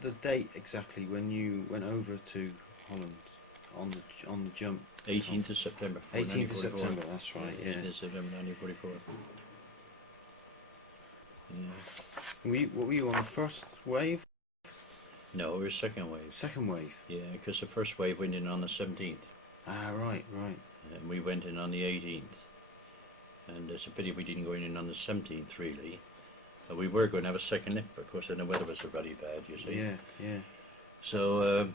the date exactly when you went over to Holland on the jump? 18th of September. 18th of September. That's right. Yeah. 18th of September 1944. Yeah. What were you on the first wave? No, we were second wave. Second wave. Yeah, because the first wave went in on the 17th. Ah, right. And we went in on the 18th. And it's a pity we didn't go in on the 17th, really. We were going to have a second lift, but of course then the weather was so very bad, you see. Yeah. So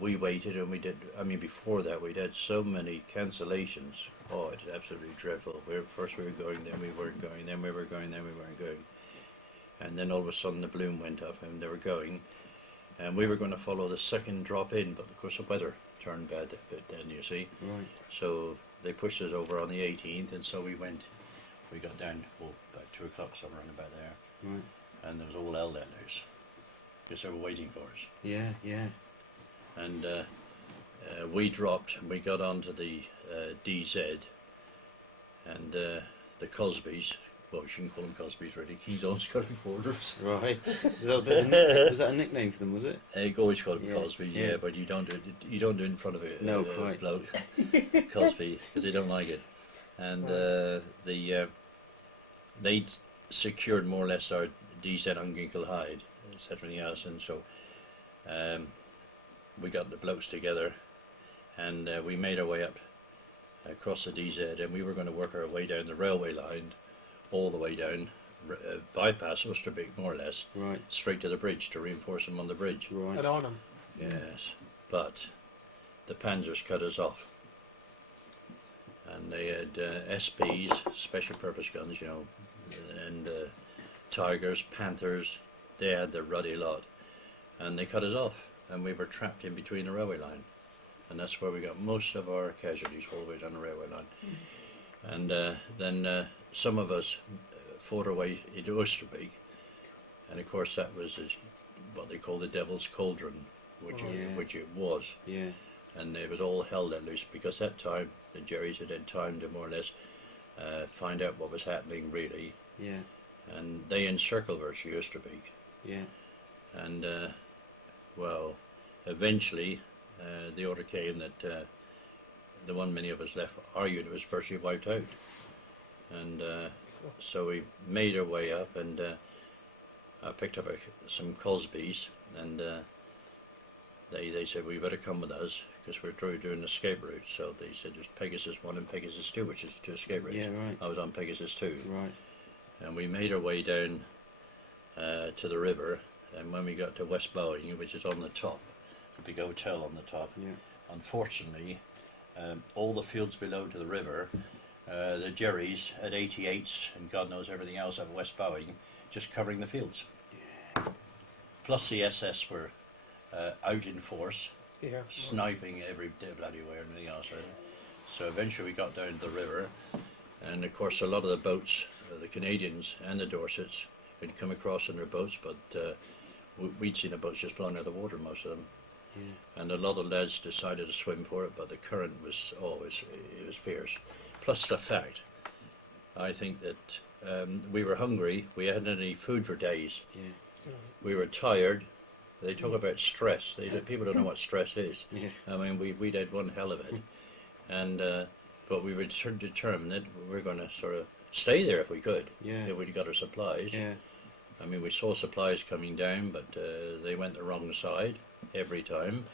we waited, and we did. I mean, before that we'd had so many cancellations. Oh, it's absolutely dreadful. First we were going, then we weren't going, then we were going, then we weren't going. And then all of a sudden the balloon went up and they were going. And we were going to follow the second drop in, but of course the weather turned bad a bit then, you see. Right. So they pushed us over on the 18th, and so we got down about 2 o'clock, somewhere around about there. Right. And there was all hell then loose, because they were waiting for us. Yeah. And we dropped, and we got onto the DZ, and the Cosbys. Well, we shouldn't call them Cosbys, really. King's Own Scottish Borders. Right. Was that a nickname for them? Was it? You always call them Yeah, Cosbys, yeah. but you don't do it in front of a quite. bloke, Cosby, because they don't like it. And they'd secured more or less our DZ on Ginkle Hyde, etc. everything else, and so we got the blokes together, and we made our way up across the DZ, and we were going to work our way down the railway line, all the way down, bypass Oosterbeek more or less, right, straight to the bridge to reinforce them on the bridge. Right. At Arnhem. Yes, but the Panzers cut us off, and they had SPs, special purpose guns, and Tigers, Panthers. They had the ruddy lot, and they cut us off, and we were trapped in between the railway line, and that's where we got most of our casualties, all the way down the railway line. And then some of us fought our way into Oosterbeek, and of course that was what they call the Devil's Cauldron, which it was. Yeah. And it was all hell let loose, because that time the Jerrys had time to more or less find out what was happening really. Yeah. And they encircled virtually Oosterbeek. Yeah. And well, eventually the order came that the one many of us left, our unit was virtually wiped out. And so we made our way up, and I picked up some Cosbys, and they said, we better come with us, because we're doing an escape route. So they said there's Pegasus 1 and Pegasus 2, which is 2 escape routes. Yeah, right. I was on Pegasus 2. Right. And we made our way down to the river, and when we got to West Bowing, which is on the top, the big hotel on the top, Yeah. unfortunately, all the fields below to the river, the Jerrys had 88s and God knows everything else at West Bowing, just covering the fields. Yeah. Plus the SS were out in force, Yeah. sniping every bloody way and everything else. So eventually we got down to the river, and of course a lot of the boats, the Canadians and the Dorsets, had come across in their boats, but we'd seen the boats just blown out of the water, most of them. Yeah. And a lot of lads decided to swim for it, but the current was always, it was fierce. Plus the fact, I think that we were hungry, we hadn't had any food for days. Yeah. We were tired. They talk about stress. People don't know what stress is. Yeah. I mean, we'd had one hell of it. And but we were determined that we were going to sort of stay there if we could, Yeah. if we'd got our supplies. Yeah. I mean, we saw supplies coming down, but they went the wrong side every time.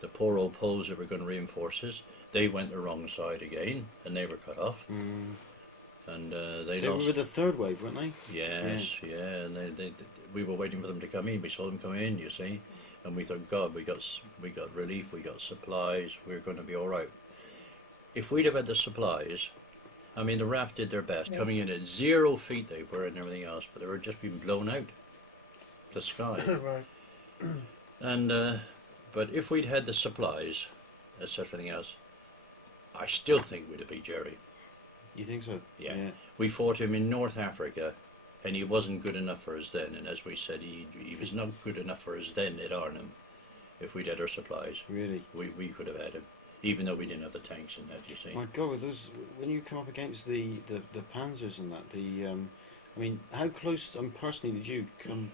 The poor old Poles that were going to reinforce us, they went the wrong side again, and they were cut off. Mm. And They lost. were with the third wave, weren't they? Yes, yeah, and we were waiting for them to come in. We saw them come in, you see, and we thought, God, we got relief, we got supplies, we're going to be all right. If we'd have had the supplies, I mean, the RAF did their best, coming in at 0 feet they were and everything else, but they were just being blown out the sky. Right. And but if we'd had the supplies, that's everything else, I still think we'd have beat Jerry. You think so? Yeah. We fought him in North Africa, and he wasn't good enough for us then. And as we said, he was not good enough for us then at Arnhem. If we'd had our supplies, Really? we could have had him, even though we didn't have the tanks and that. You see. My God, those, when you come up against the Panzers and that, I mean, how close personally did you come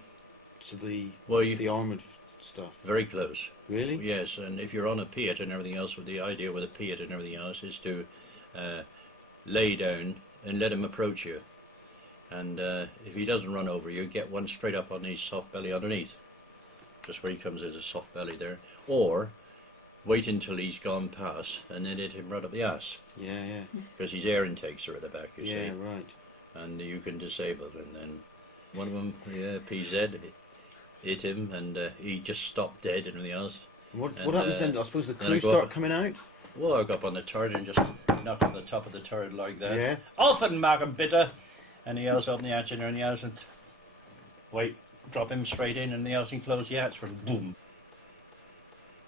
to the Well, the armoured stuff? very close. Really? Yes, and if you're on a piet and everything else, with the idea with a piet and everything else is to lay down and let him approach you. And if he doesn't run over you, get one straight up on his soft belly underneath. Just where he comes as a soft belly there. Or wait until he's gone past and then hit him right up the ass. Yeah, yeah. Because his air intakes are at the back, you see. Yeah, right. And you can disable him. And then one of them, PZ, hit him and he just stopped dead and everything else. What And, happens then? I suppose the then crew I go start up- coming out? Well, I got up on the turret and just knocked on the top of the turret like that. Yeah. Offen machen bitte! And he yells up in the hatch and he yells and wait, drop him straight in and he yells and close the hatch for boom.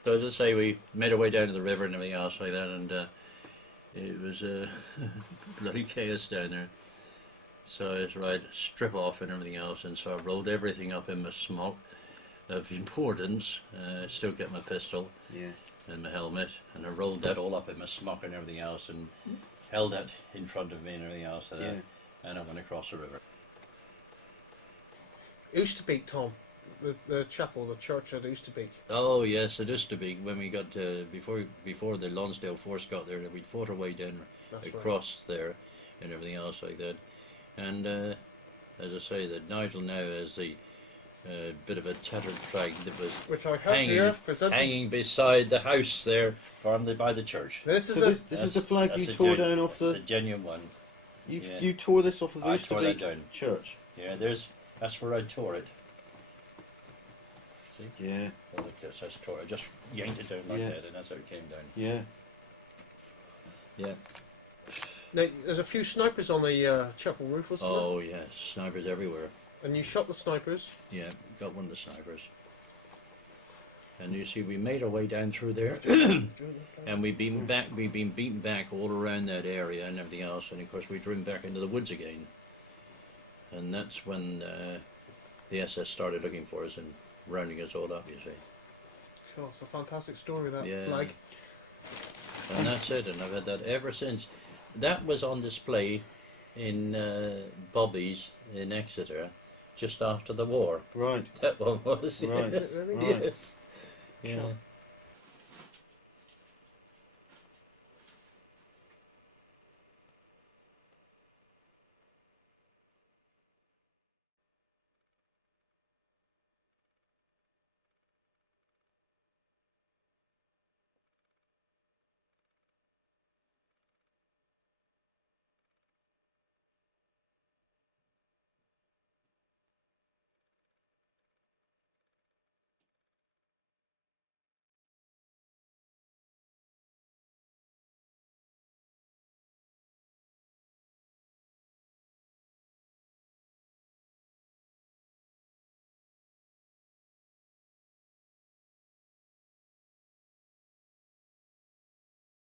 So as I say, we made our way down to the river and everything else like that, and it was bloody chaos down there. So I was right, strip off and everything else, and so I rolled everything up in my smock of importance, still get my pistol Yeah. and my helmet, and I rolled that all up in my smock and everything else, and held that in front of me and everything else, like that, and I went across the river. Oosterbeek, Tom, the chapel, the church at Oosterbeek. Oh yes, at Oosterbeek, when we got before the Lonsdale force got there, we fought our way down That's across there and everything else like that. And as I say, that Nigel now has the bit of a tattered flag that was Which I have here presented. hanging beside the house there, formed by the church. This is So a this is the flag you That's a tore genu- down off that's a the... genuine one. Yeah. You tore this off of I tore that Oosterbeek down. church? Yeah, that's where I tore it. See? Yeah, Well, look, that's tore. I just yanked it down like Yeah. that, and that's how it came down. yeah. Yeah. now, there's a few snipers on the chapel roof, wasn't there? Oh yes, snipers everywhere. And you shot the snipers. Yeah, got one of the snipers. And you see, we made our way down through there, and we've been beaten back all around that area and everything else. And of course, we driven back into the woods again. And that's when the SS started looking for us and rounding us all up. You see. God, it's a fantastic story, that Yeah. flag. And that's it, and I've had that ever since. That was on display in Bobby's in Exeter just after the war. Right, That one was. right, Is it really? right. Yes. Yeah.